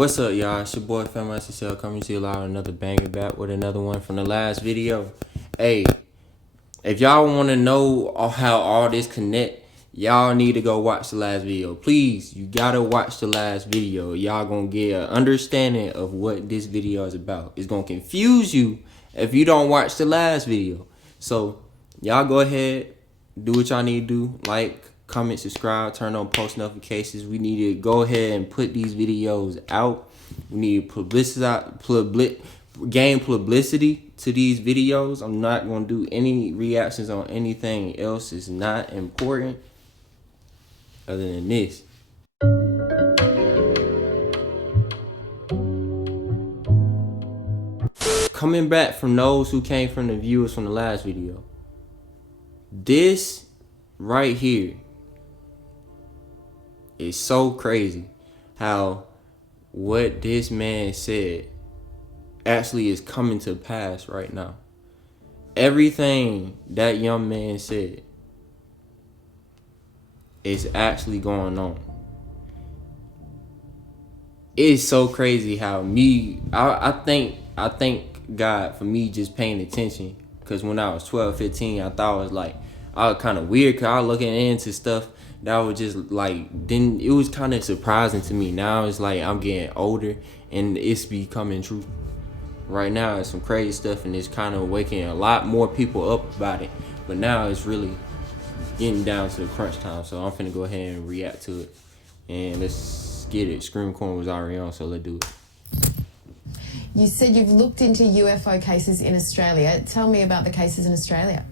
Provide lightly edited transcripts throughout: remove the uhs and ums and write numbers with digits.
What's up, y'all? It's your boy FemSSL coming to you live with another banger back with another one from the last video. Hey, if y'all want to know how all this connect, y'all need to go watch the last video. Please, you gotta watch the last video. Y'all gonna get an understanding of what this video is about. It's gonna confuse you if you don't watch the last video. So y'all go ahead, do what y'all need to do. Like, comment, subscribe, turn on post notifications. We need to go ahead and put these videos out. We need gain publicity to these videos. I'm not going to do any reactions on anything else. It's not important other than this. Coming back from those who came from the viewers from the last video. This right here is so crazy how what this man said actually is coming to pass right now. Everything that young man said is actually going on. It's so crazy how I thank God for me just paying attention, because when I was 12, 15, I thought it was like, I was kind of weird because I was looking into stuff that was just like, then it was kind of surprising to me. Now it's like I'm getting older and it's becoming true. Right now it's some crazy stuff and it's kind of waking a lot more people up about it. But now it's really getting down to the crunch time. So I'm finna go ahead and react to it. And let's get it. Scream Corn was already on, so let's do it. You said you've looked into UFO cases in Australia. Tell me about the cases in Australia.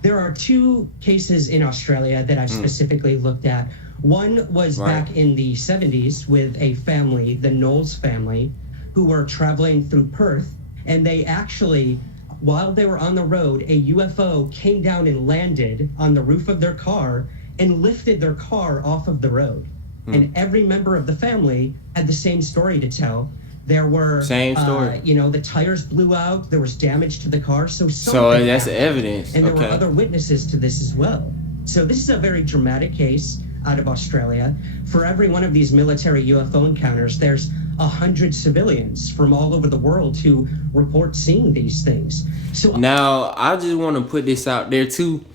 There are two cases in Australia that I've specifically looked at. One was back in the 70s with a family, the Knowles family, who were traveling through Perth, and they actually, while they were on the road, a UFO came down and landed on the roof of their car and lifted their car off of the road. And every member of the family had the same story to tell. There were, the tires blew out, there was damage to the car, so that's evidence. And there were other witnesses to this as well. So this is a very dramatic case out of Australia. For every one of these military UFO encounters, there's 100 civilians from all over the world who report seeing these things. So now, I just want to put this out there too.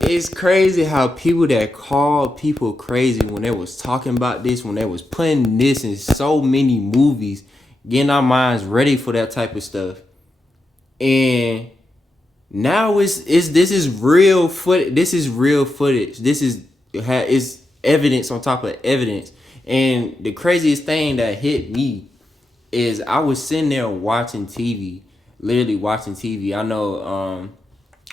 It's crazy how people that call people crazy when they was talking about this, when they was putting this in so many movies, getting our minds ready for that type of stuff. And now this is real footage. This is real footage. This is evidence on top of evidence. And the craziest thing that hit me is I was sitting there watching TV, literally watching TV. I know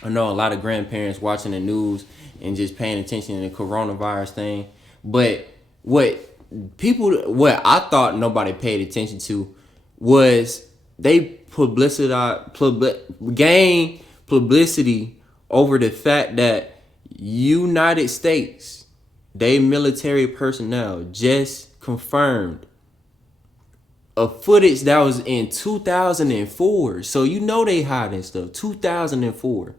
a lot of grandparents watching the news and just paying attention to the coronavirus thing. But what I thought nobody paid attention to was they gain publicity over the fact that United States, they military personnel just confirmed a footage that was in 2004. So they hiding stuff. 2004.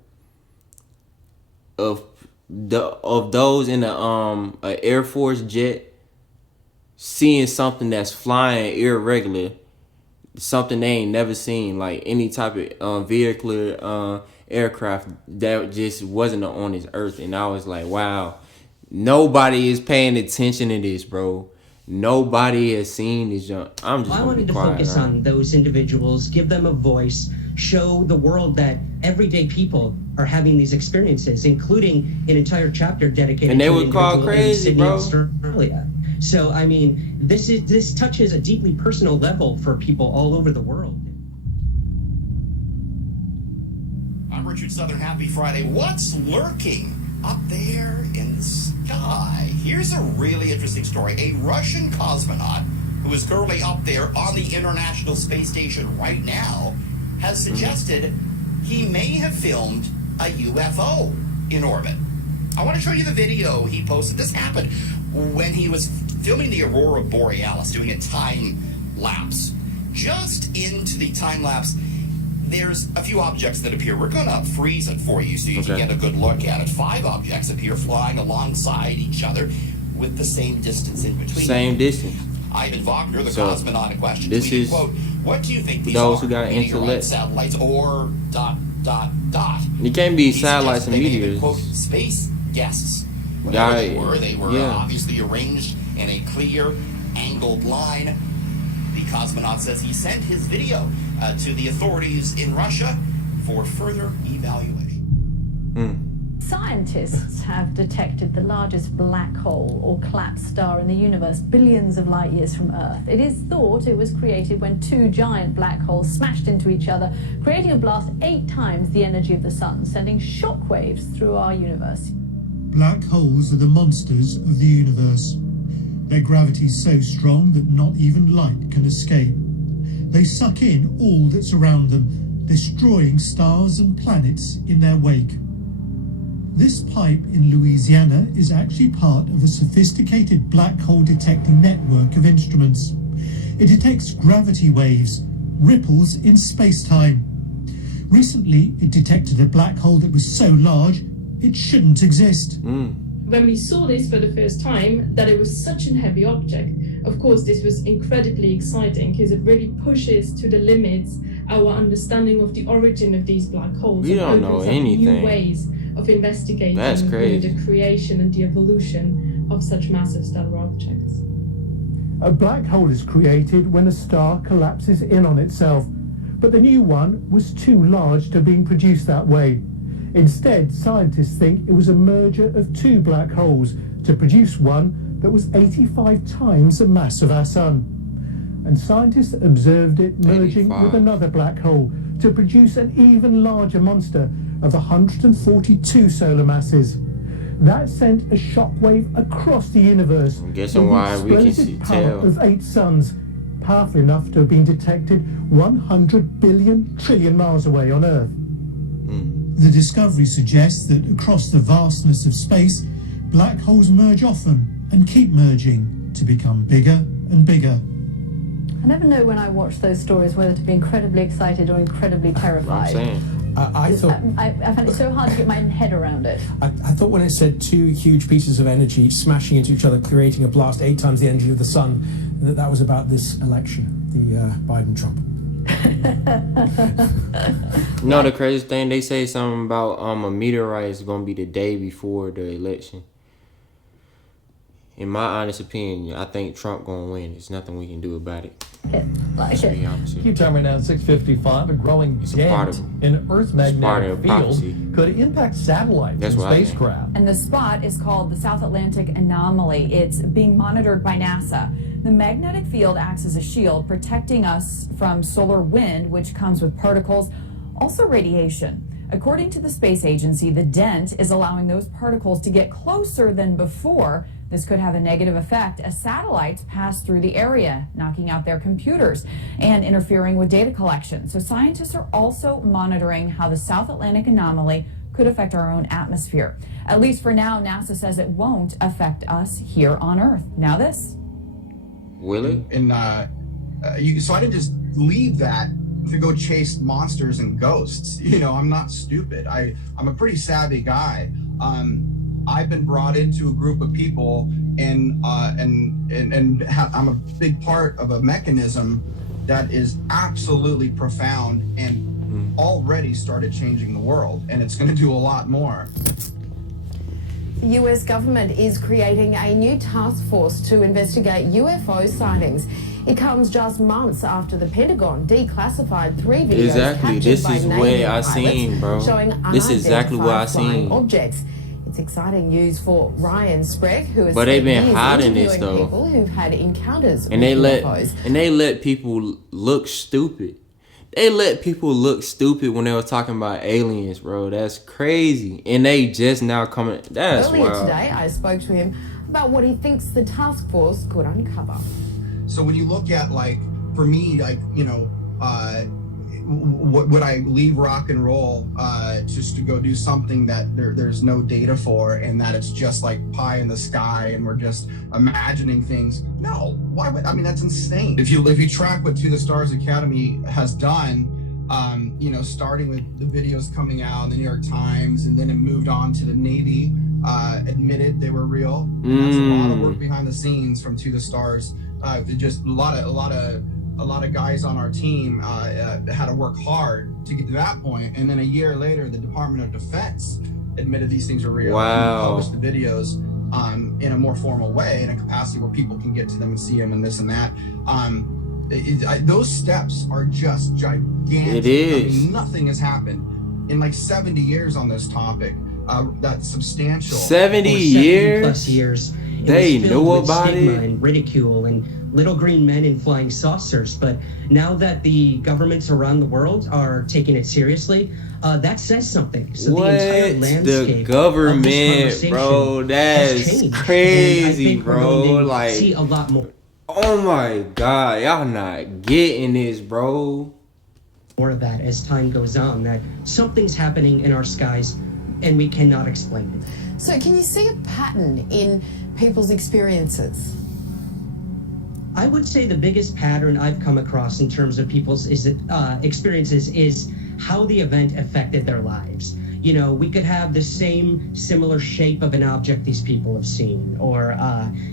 Of those in a Air Force jet seeing something that's flying irregular, something they ain't never seen, like any type of vehicular aircraft that just wasn't on this earth. And I was like, wow, nobody is paying attention to this, bro. Nobody has seen this junk. I wanted to focus on those individuals, give them a voice, show the world that everyday people are having these experiences, including an entire chapter dedicated and they to would call crazy, bro. Australia. So I mean, this touches a deeply personal level for people all over the world. I'm Richard Southern. Happy Friday. What's lurking up there in the sky? Here's a really interesting story. A Russian cosmonaut who is currently up there on the International Space Station right now has suggested he may have filmed a UFO in orbit. I want to show you the video he posted. This happened when he was filming the Aurora Borealis, doing a time lapse. Just into the time lapse, there's a few objects that appear. We're going to freeze it for you so you can get a good look at it. 5 objects appear flying alongside each other with the same distance in between. Same distance. Ivan Wagner, the So, cosmonaut in question, this tweeted, is quote, "What do you think these those are? who got Meteorite intellect. satellites or ... It can't be He satellites suggested and they may have been, meteors. quote, space guests. Whatever they were Yeah. obviously arranged in a clear, angled line. The cosmonaut says he sent his video to the authorities in Russia for further evaluation. Scientists have detected the largest black hole or collapsed star in the universe, billions of light years from Earth. It is thought it was created when two giant black holes smashed into each other, creating a blast 8 times the energy of the sun, sending shockwaves through our universe. Black holes are the monsters of the universe. Their gravity is so strong that not even light can escape. They suck in all that's around them, destroying stars and planets in their wake. This pipe in Louisiana is actually part of a sophisticated black hole detecting network of instruments. It detects gravity waves, ripples in space-time. Recently, it detected a black hole that was so large, it shouldn't exist. When we saw this for the first time, that it was such a heavy object, of course this was incredibly exciting because it really pushes to the limits our understanding of the origin of these black holes. We don't know anything. New ways of investigating That's crazy. the creation and the evolution of such massive stellar objects. A black hole is created when a star collapses in on itself, but the new one was too large to be produced that way. Instead, scientists think it was a merger of two black holes to produce one that was 85 times the mass of our sun. And scientists observed it merging 85. with another black hole to produce an even larger monster of 142 solar masses. That sent a shockwave across the universe. I'm guessing with the why we can explosive see- power tell. of 8 suns, powerful enough to have been detected 100 billion trillion miles away on Earth. The discovery suggests that across the vastness of space, black holes merge often and keep merging to become bigger and bigger. I never know when I watch those stories whether to be incredibly excited or incredibly terrified. I'm saying. I thought I find it so hard to get my head around it. I thought when it said 2 huge pieces of energy smashing into each other, creating a blast 8 times the energy of the sun, that was about this election, the Biden-Trump. No, the craziest thing, they say something about a meteorite is gonna be the day before the election. In my honest opinion, I think Trump gonna win. There's nothing we can do about it. Like To be it. honest with you. Keep time right now at 6:55. A growing It's a part dent of- in Earth's part magnetic of field prophecy. could impact satellites That's and what I think. spacecraft. And the spot is called the South Atlantic Anomaly. It's being monitored by NASA. The magnetic field acts as a shield, protecting us from solar wind, which comes with particles, also radiation. According to the space agency, the dent is allowing those particles to get closer than before. This could have a negative effect as satellites pass through the area, knocking out their computers and interfering with data collection. So scientists are also monitoring how the South Atlantic anomaly could affect our own atmosphere. At least for now, NASA says it won't affect us here on Earth. Now this. Will it? And so I didn't just leave that to go chase monsters and ghosts. You know, I'm not stupid. I'm a pretty savvy guy. I've been brought into a group of people, and I'm a big part of a mechanism that is absolutely profound and already started changing the world, and it's going to do a lot more. The US government is creating a new task force to investigate UFO sightings. It comes just months after the Pentagon declassified 3 videos Exactly. captured This by is Navy what I pilots seen, bro. showing This is exactly what I unidentified flying seen. objects. It's exciting news for Ryan Sprague, who has But they've been spent years hiding this, interviewing though. people who've had encounters And with they UFOs. let people look stupid. They let people look stupid when they were talking about aliens, bro. That's crazy. And they just now coming. That's Earlier wild. today, I spoke to him about what he thinks the task force could uncover. So when you look at, like, for me, like, you know, would I leave rock and roll just to go do something that there's no data for, and that it's just like pie in the sky and we're just imagining things? No, why would, I mean, that's insane. If you track what To the Stars Academy has done, you know, starting with the videos coming out in the New York Times, and then it moved on to the Navy, admitted they were real. That's a lot of work behind the scenes from To the Stars just a lot of guys on our team had to work hard to get to that point, and then a year later, the Department of Defense admitted these things are real. Wow. And published the videos in a more formal way, in a capacity where people can get to them and see them and this and that. Those steps are just gigantic. It is. I mean, nothing has happened in like 70 years on this topic. That's substantial. 70 years? Plus years. They knew about stigma it. And ridicule and little green men in flying saucers. But now that the governments around the world are taking it seriously, that says something. So what? The entire landscape The government, of this bro, that's has changed. crazy, and I think bro. we're going to Like, see a lot more. Oh my God, y'all not getting this, bro. More of that as time goes on, that something's happening in our skies and we cannot explain it. So can you see a pattern in people's experiences? I would say the biggest pattern I've come across in terms of people's experiences is how the event affected their lives. You know, we could have the same similar shape of an object these people have seen, or,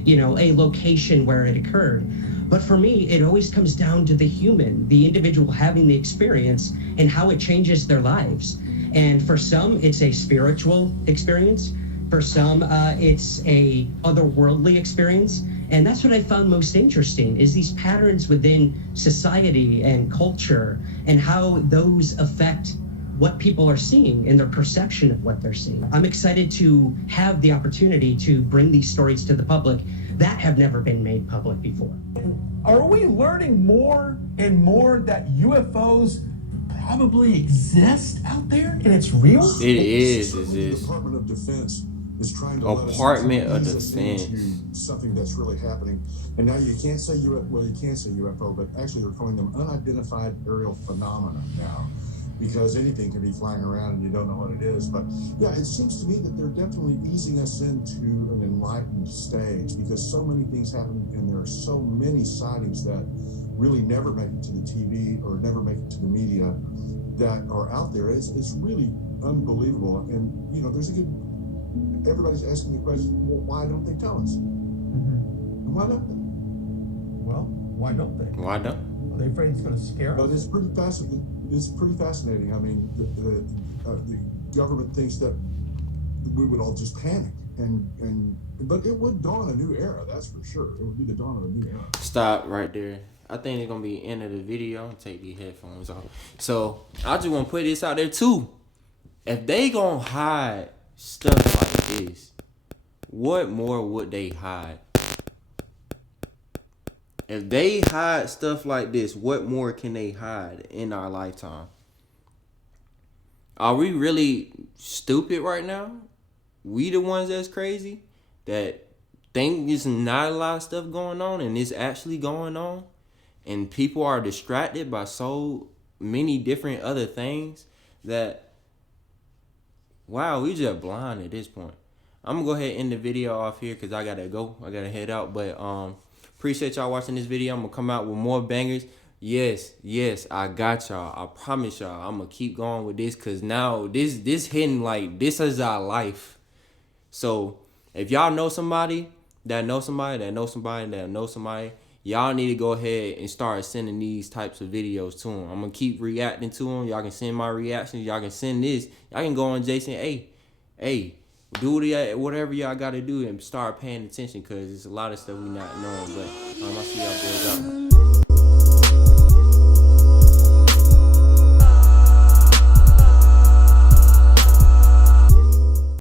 you know, a location where it occurred. But for me, it always comes down to the human, the individual having the experience and how it changes their lives. And for some, it's a spiritual experience. For some, it's a otherworldly experience. And that's what I found most interesting, is these patterns within society and culture and how those affect what people are seeing and their perception of what they're seeing. I'm excited to have the opportunity to bring these stories to the public that have never been made public before. Are we learning more and more that UFOs probably exist out there and it's real? It is. The Department of Defense is trying to Department of let us Defense into something that's really happening. And now you can't say well, you can say UFO, but actually they're calling them unidentified aerial phenomena now, because anything can be flying around and you don't know what it is. But yeah, it seems to me that they're definitely easing us into an enlightened stage, because so many things happen and there are so many sightings that really never make it to the TV or never make it to the media that are out there. It's really unbelievable. And you know, everybody's asking the question, well, why don't they tell us? And why don't they? Well, why don't they? Why don't? Are they afraid it's going to scare us? But it's pretty fascinating. It's pretty fascinating. I mean, the government thinks that we would all just panic, but it would dawn a new era. That's for sure. It would be the dawn of a new era. Stop right there. I think it's gonna be the end of the video. I'm gonna take these headphones off. So I just want to put this out there too. If they gonna hide stuff like this, what more would they hide? If they hide stuff like this, what more can they hide in our lifetime? Are we really stupid right now? We the ones that's crazy, that think there's not a lot of stuff going on and it's actually going on, and people are distracted by so many different other things that, wow, we just blind at this point. I'm gonna go ahead and end the video off here because I gotta go. I gotta head out. But appreciate y'all watching this video. I'm gonna come out with more bangers. Yes, I got y'all. I promise y'all. I'm gonna keep going with this because now this hitting like this is our life. So if y'all know somebody that knows somebody that knows somebody that knows somebody, y'all need to go ahead and start sending these types of videos to them. I'm gonna keep reacting to them. Y'all can send my reactions. Y'all can send this. Y'all can go on Jason. Hey, do whatever y'all gotta do and start paying attention, because there's a lot of stuff we not knowing. But I'll see y'all boys out.